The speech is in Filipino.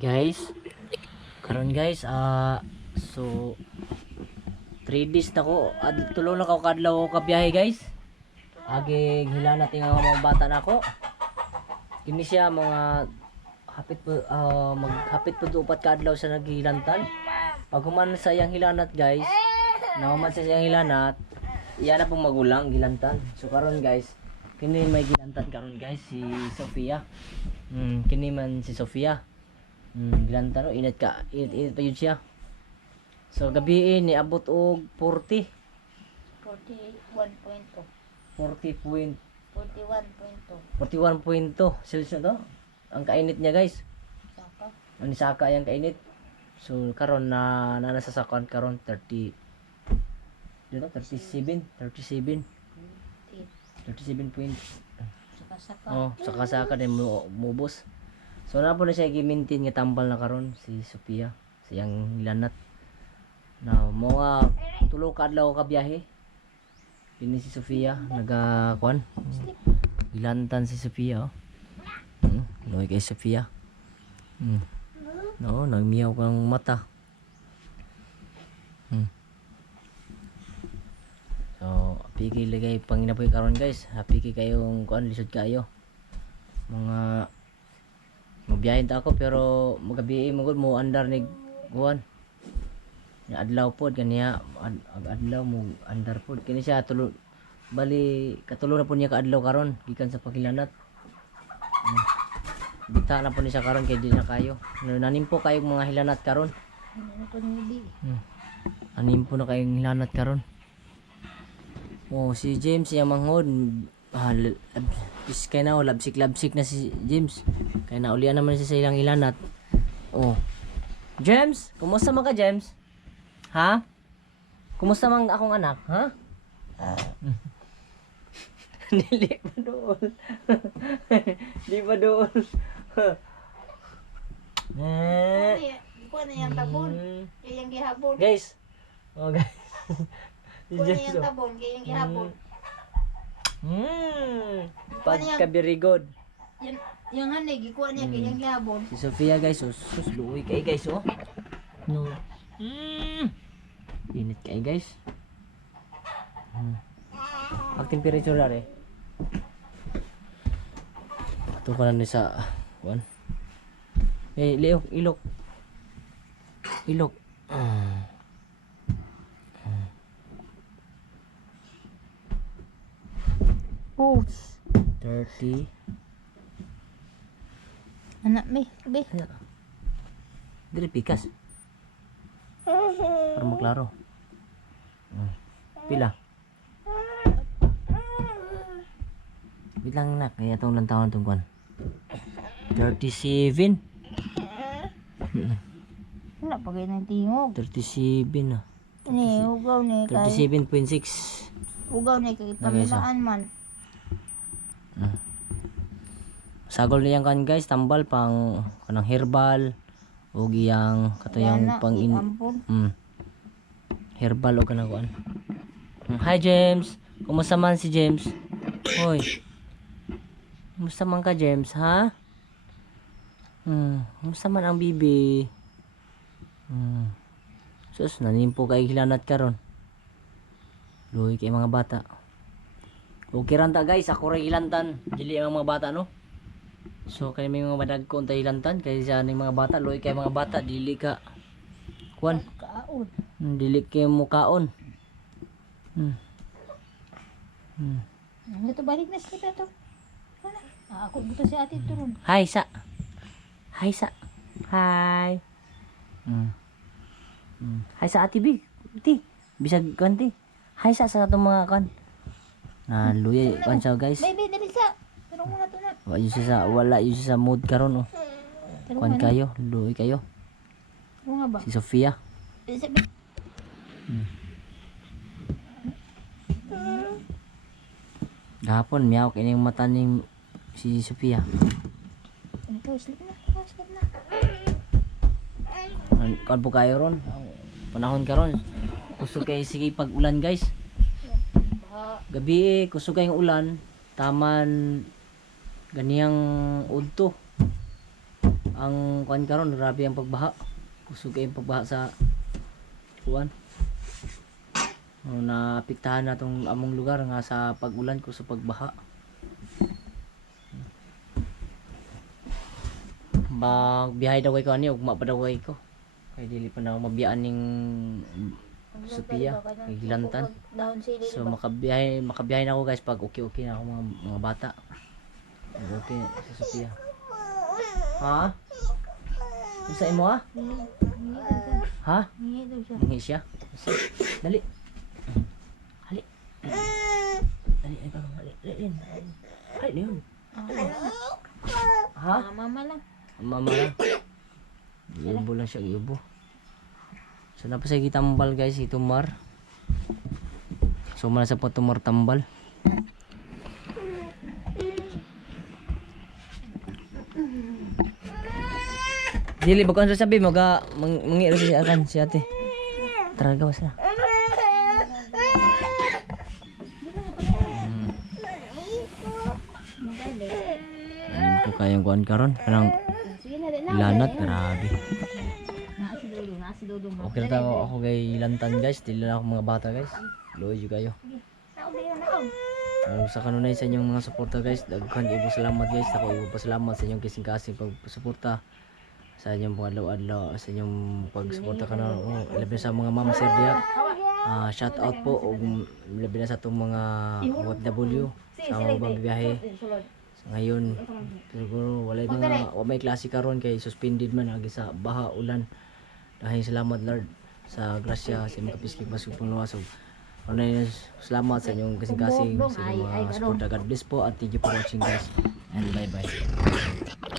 guys. Karon guys ah so 3 days na ko. Ad, tulo na ko kadlaw ko kabiyahe guys. Agi hilana tinga mga bata na ako. Kini siya mga hapit po ah, maghapit po upat kadlaw sa naghilantan. Pag human sa iyang hilanat guys nahuman sa iyang hilanat iya na pong magulang gilantan. So karon guys kini may gilantan karon guys si Sofia mm, kini man si Sofia mm, gilantan o init ka init, init pa yun siya. So gabi ni abot og 40 41.2. 40 point 41.2. 41.2 Celsius na to ang kainit niya guys. Saka. ang saka yung kainit. So karon na na nasa sakon karon 30 dito 37 37 37 point Saka saka. oh saka saka din mo mubos so na po na siya gi-maintain nga tambal na karon si Sophia siyang ilanat na mga tulo ka adlaw ka biyahe kini si Sophia naga kwan ilantan si Sophia oh hmm, loy kay Sophia hmm. no nagmiyaw kang mata hmm. So, happy lagay panginapoy karon guys. Happy kay kayong kuan lisod kayo. Mga magbiyahin ta ako pero magabi mo gud mo andar ni kuan. Ni adlaw pod kaniya ad, ag- adlaw mo andar pod kini siya tulo bali katulo na po niya ka adlaw karon gikan sa pagilanat. Hmm. Bita na po ni siya karon kay di na kayo. Nanim po kayong mga hilanat karon. Ano Hmm. Anim po na kayong hilanat karon. Oh, si James yung manghod. Ah, is kay na labsik labsik na si James. Kaya na ulian naman siya sa ilang ilanat. Oh. James, kumusta man ka James? Ha? Kumusta man akong anak, ha? Dili pa doon. Di pa doon. eh. Kuha na yung tabon. Mm. Kaya yung gihabon. Guys. Oh, guys. si Kuha na yung tabon. Kaya yung gihabon. Hmm. Pagkabirigod. Yan, yung hanig, ikuha niya kaya yung gihabon. Si Sofia guys, oh, sus, luwi kay guys, oh. No. Mm. Init kay guys. Hmm. Pag temperature na rin. Ito ka na ni sa, one. Eh, Leo, ilok. Ilok. Ah. Oh. 30. Anak, may, be. Dili pikas. Para maklaro. Hmm. Pila? Wait lang nak, kaya itong lang taon itong kwan. 37. Wala pa kayo ng tingog. 37 na. Ni, ugaw ni kay. 37.6. Ugaw ni kay so. pamilaan man. Hmm. Sagol niyang kan guys, tambal pang kanang herbal o giyang katuyang Yana, pang in. Mm. Herbal o kanang kuan. Mm, Hi James. Kumusta man si James? Hoy. Kumusta man ka James, ha? Hmm, kumusta man ang bibi? Hmm. Sus, nanimpo kay hilanat karon. Luhi kay mga bata. Okay ranta guys, ako rin hilantan. Dili ang mga bata no. So kay may mga badag ko untay hilantan kay sa ning mga bata, luhi kay mga bata dili ka kuan. Kaon. Hmm, Dili kay mukaon. Hmm. Hmm. Ano to balik na kita to? Ano? Ah, ako buto si ate turun. Hi sa. Hi sa. Hi. Hmm. Hmm. Hi sa Ate Big. Ti. Bisag kanti. Hi sa sa atong mga kan. Na luya kan guys. Baby, dali sa. Wala yun sa wala yun sa mood karon oh. Kuan kayo, luy kayo. Ano nga ba? Si Sofia. Sa. Gahapon miyaw kini mata ni si Sofia. To? Sleep na. Oh, sleep na. Kan po kayo ron. Panahon karon. Kusog kay sige pag ulan guys. Gabi eh, kusog kayong ulan. Taman ganiyang udto. ang kuan karon grabe ang pagbaha. Kusog kay pagbaha sa kuan. Oh, naapektahan na tong among lugar nga sa pag-ulan ko sa pagbaha. Magbiyahe daw kay ko ani ugma pa daw kay ko. Kay dili pa na mabiyaan ning Sophia, kay sili. So makabiyahe makabiyahe na ako guys pag okay okay na ako mga, mga bata. Okay sa Sophia. Ha? Isa imo? Ha? Hingi daw siya. Dali. Hali. Dali, ay parang hali. Dali, na yun. Ha? Mama lang. Ang Mama lang. Iubo lang siya, iubo. So napasay kita tambal guys, si Tumar. So mana sa po Tumar tambal. Dili ba sa sabi mo ga mang mangira si akan si ate. Tara gawas na. Ayun po kayong kuan karon kanang lanat grabe. Okay na ako, ako kay lantan guys, dili na ako mga bata guys. Jud kayo. Ang sa kanunay sa inyong mga suporta guys, daghan ibo salamat guys. Ako ibo pasalamat sa inyong kising-kasing pagsuporta sa inyong mga adlaw-adlaw sa inyong pagsuporta kana oh, labi na sa mga mama sir diya. Ah, shout out po ug labi na sa itong mga OFW sa mga babiyahe. Ngayon, siguro wala mga wa may klase karon kay suspended man agi sa baha ulan. Dahil salamat Lord sa grasya sa imong kapiskig masug pangluwasog. Ano yun, salamat sa inyong kasing-kasing sa inyong mga support. God bless po at thank you for watching guys. And bye bye.